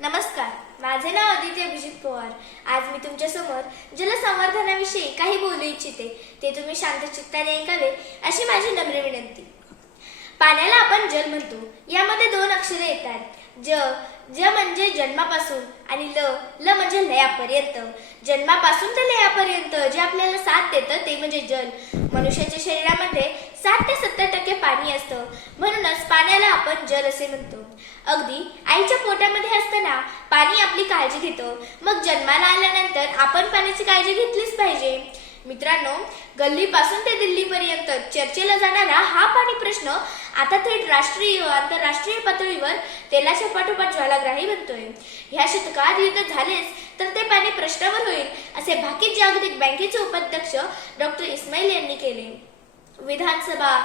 नमस्कार माझे नाव आदित्य अभिजित पवार. आज मी तुमच्यासमोर जलसंवर्धनाविषयी काही बोलू इच्छिते. ते तुम्ही शांत चित्ताने ऐकावे अशी माझी नम्र विनंती. पाण्याला आपण जल म्हणतो. यामध्ये दोन अक्षरे येतात. ज ज म्हणजे जन्मापासून आणि ल ल म्हणजे लयापर्यंत. जन्मापासून ते लयापर्यंत जे आपल्याला साथ देतं ते म्हणजे जल. मनुष्याच्या शरीरामध्ये साठ ते सत्तर टक्के पाणी असतं. म्हणूनच पाण्याला आपण जल असे म्हणतो. अगदी आईच्या पोटामध्ये असताना पाणी आपली काळजी घेतं. मग जन्माला आल्यानंतर आपण पाण्याची काळजी घेतलीच पाहिजे. मित्रांनो गल्लीपासून ते दिल्लीपर्यंत चर्चेला जाणारा हा पाणी प्रश्न आता थेट राष्ट्रीय आंतरराष्ट्रीय पातळीवर तेलाच्या पाठोपाठ ज्वालाग्राही बनतोय. ह्या शतकात युद्ध झालेच तर ते पाणी प्रश्नावर होईल असे भाकीत जागतिक बँकेचे उपाध्यक्ष डॉक्टर इस्माईल यांनी केले. विधानसभा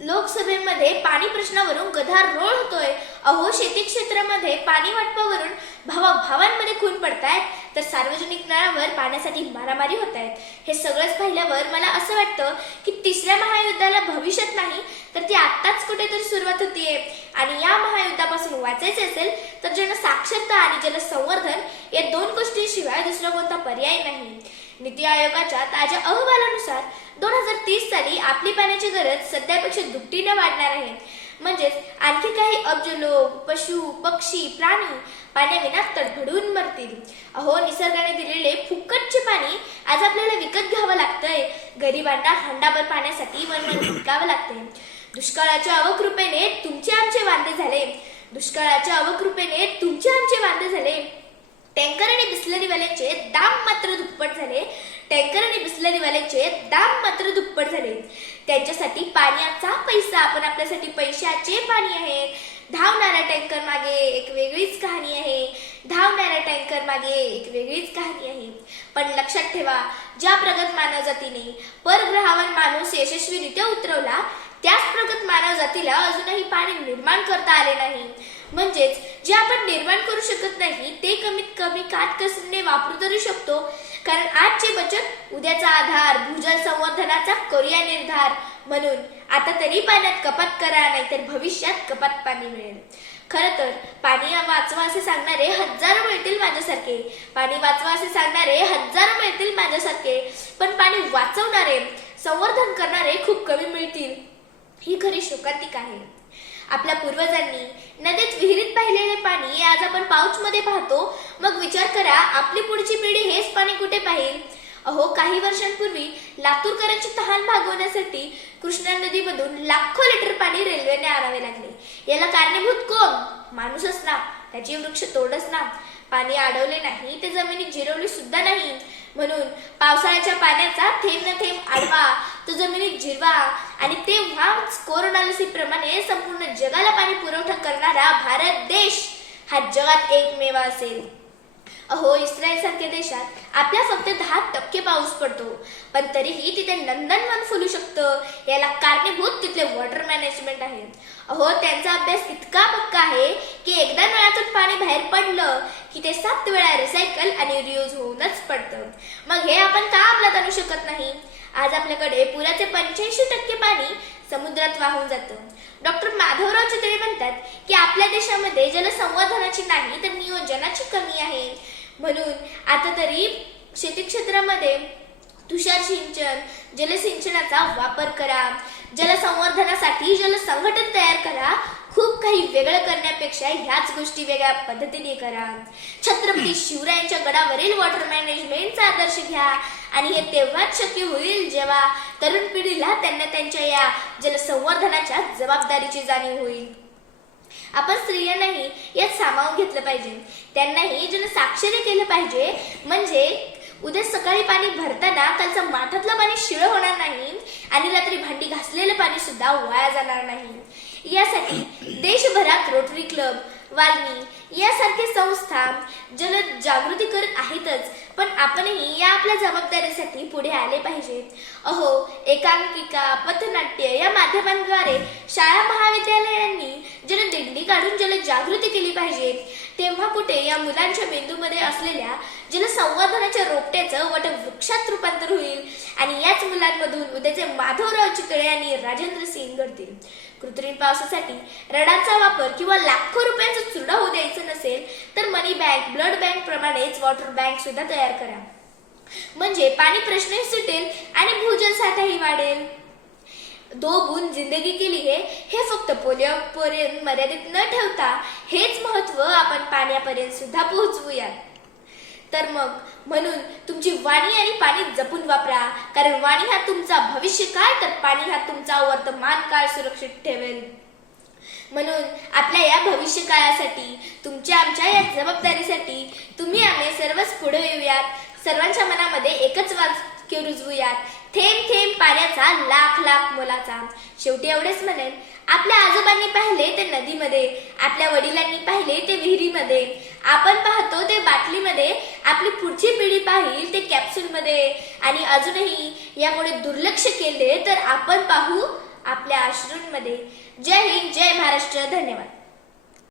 लोकसभेमध्ये पाणी प्रश्नावरून गधार रोळ होतोय. अहो शेती क्षेत्रामध्ये पाणी वाटपावरून भावा भावांमध्ये खून पडतायत. तर सार्वजनिक नळावर पाण्यासाठी मारामारी होत आहेत. हे सगळंच पाहिल्यावर मला असं वाटतं की तिसऱ्या महायुद्धाला भविष्यात नाही तर ती आत्ताच कुठेतरी सुरुवात होतीये. आणि या महायुद्धापासून वाचायचे असेल तर जनसाक्षरता आणि जलसंवर्धन या दोन गोष्टींशिवाय दुसरा कोणता पर्याय नाही. नीती आयोगाच्या ताज्या अहवालानुसार दोन हजार तीस साली आपली पाण्याची गरज सध्यापेक्षा दुपटीने वाढणार आहे. म्हणजेच आणखी काही अब्ज लोक पशु पक्षी प्राणी पाण्याविना तडफडून मरतील. अहो निसर्गाने दिलेले फुकटचे पाणी आज आपल्याला विकत घ्यावं लागतंय. गरिबांना हंडाभर पाण्यासाठी वनवन भटकावं लागतंय. दुष्काळाच्या अवकृपेने तुमचे आमचे वांदे झाले. दुष्काळाच्या अवकृपेने तुमचे आमचे वांदे झाले. टँकर आणि बिस्लरीवाल्यांचे दाम मात्र दुप्पट झाले. टँकर आणि बिस्लरीवाल्यांचे दाम मात्र दुप्पट झाले. त्यांच्यासाठी पाण्याचा पैसा आपण आपल्यासाठी पैशाचे पाणी आहे. धावणाऱ्या टँकर मागे एक वेगळीच कहाणी आहे. धावणाऱ्या टँकर मागे एक वेगळीच कहाणी आहे. पण लक्षात ठेवा ज्या प्रगत मानव जातीने परग्रहावर माणूस यशस्वीरित्या उतरवला त्याच प्रगत मानव जातीला अजूनही पाणी निर्माण करता आले नाही. म्हणजेच जे आपण निर्माण करू शकत नाही ते कमीत कमी काटकसरीने वापरू तरी शकतो. कारण आजची बचत उद्याचा आधार भूजल संवर्धनाचा करूया निर्धार म्हणून आता तरी पाण्यात कपात करा नाहीतर भविष्यात कपात पाणी मिळेल. खर तर पाणी वाचवा असे सांगणारे हजारो मिळतील माझ्यासारखे. पाणी वाचवा असे सांगणारे हजारो मिळतील माझ्यासारखे. पण पाणी वाचवणारे संवर्धन करणारे खूप कमी मिळतील. ही खरी शोकांतिक आहे. आपल्या पूर्वजांनी नदीत विहिरीत पाहिलेले पाणी आज आपण पाऊच मध्ये पाहतो. मग विचार करा आपली पुढची पिढी हेच पाणी कुठे पाहिल? अहो काही वर्षांपूर्वी लातूरकरांची तहान भागवण्यासाठी कृष्णा नदीमधून लाखो लिटर पाणी रेल्वेने आणावे लागले. याला कारणीभूत कोण? माणूसच ना. त्याची वृक्ष तोडच ना. पाणी अडवले नाही ते जमिनीत जिरवली सुद्धा नाही. म्हणून पावसाळ्याच्या पाण्याचा थेंब न थेंब आडवा तो जमिनीत जिरवा आणि तेव्हाच कोरोना लसीप्रमाणे संपूर्ण जगाला पाणी पुरवठा करणारा भारत देश हा जगात एकमेव असेल. अहो इस्रायल सारख्या देशात आपल्या फक्त दहा टक्के पाऊस पडतो. पण तरीही तिथे नंदनवन फुलू शकतं. याला कारणीभूत तिथले वॉटर मॅनेजमेंट आहे अहो त्यांचा अभ्यास इतका पक्का आहे की एकदा नळातून पाणी बाहेर पडलं की ते सात वेळा रिसायकल आणि रियूज होऊनच पडतं. मग हे आपण का अंमलात आणू शकत नाही? आज आपल्याकडे पुराचे पंच्याऐंशी टक्के पाणी समुद्रात वाहून जातं. डॉक्टर माधवराव चितळे म्हणतात की आपल्या देशामध्ये जलसंवर्धनाची नाही तर नियोजनाची कमी आहे. म्हणून आता तरी शेती क्षेत्रामध्ये तुषार सिंचन जलसिंचनाचा वापर करा. जलसंवर्धनासाठी जलसंघटन तयार करा. खूप काही वेगळं करण्यापेक्षा ह्याच गोष्टी वेगळ्या पद्धतीने करा. छत्रपती शिवरायांच्या गडावरील वॉटर मॅनेजमेंटचा आदर्श घ्या. आणि हे तेव्हाच शक्य होईल जेव्हा तरुण पिढीला त्यांना त्यांच्या या जलसंवर्धनाच्या जबाबदारीची जाणीव होईल. आपण स्त्रियांनाही यात सामावून घेतलं पाहिजे. त्यांनाही जनसाक्षरी केलं पाहिजे म्हणजे उद्या सकाळी पाणी भरताना कालचं माठातलं पाणी शिळ होणार नाही आणि रात्री भांडी घासलेलं पाणी सुद्धा वाया जाणार नाही. यासाठी देशभरात रोटरी क्लब वाल्मी यासारखे संस्था जल जागृती करत आहेतच पण आपणही या आपल्या जबाबदारीसाठी पुढे आले पाहिजेत. अहो एकांकिका पथनाट्य या माध्यमांद्वारे शाळा महाविद्यालयांनी जनदिंडी काढून जल जागृती केली पाहिजे. तेव्हा कुठे या मुलांच्या मेंदूमध्ये असलेल्या जलसंवर्धनाच्या रोपट्याचं वट वृक्षात रूपांतर होईल आणि याच उद्याचे माधवराव चितळे आणि राजेंद्र सिंग घडतील कृत्रिम पावसासाठी रडाचा वापर किंवा लाखो रुपयांचा चुरडा होऊ द्यायचं नसेल तर मनी बँक ब्लड बँक प्रमाणेच वॉटर बँक सुद्धा तयार करा. म्हणजे पाणी प्रश्नही सुटेल आणि भूजल साठाही वाढेल. दो गुण जिंदगी केली आहे हे फक्त पोलिओपर्यंत मर्यादित न ठेवता हेच महत्त्व आपण पाण्यापर्यंत सुद्धा पोहोचवूयात. तर मग म्हणून तुमची वाणी आणि पाणी जपून वापरा. कारण वाणी हा तुमचा भविष्य काळ तर पाणी हा तुमचा वर्तमान काळ सुरक्षित ठेवेल. म्हणून आपल्या या भविष्य काळासाठी तुमच्या आमच्या या जबाबदारीसाठी तुम्ही आम्ही सर्वच पुढे येऊयात. सर्वांच्या मनामध्ये एकच वाक्य रुजवूयात. थेंब थेंब पाण्याचा लाख लाख मोलाचा. शेवटी एवढेच म्हणेन. आपल्या आजोबांनी पाहिले ते नदीमध्ये आपल्या वडिलांनी पाहिले ते विहिरीमध्ये. आपण पाहतो ते बाटलीमध्ये आपली पुढची पिढी पाहिल ते कॅप्सूलमध्ये आणि अजूनही यामुळे दुर्लक्ष केले तर आपण पाहू आपल्या अश्रूंमध्ये जय हिंद जय महाराष्ट्र. धन्यवाद.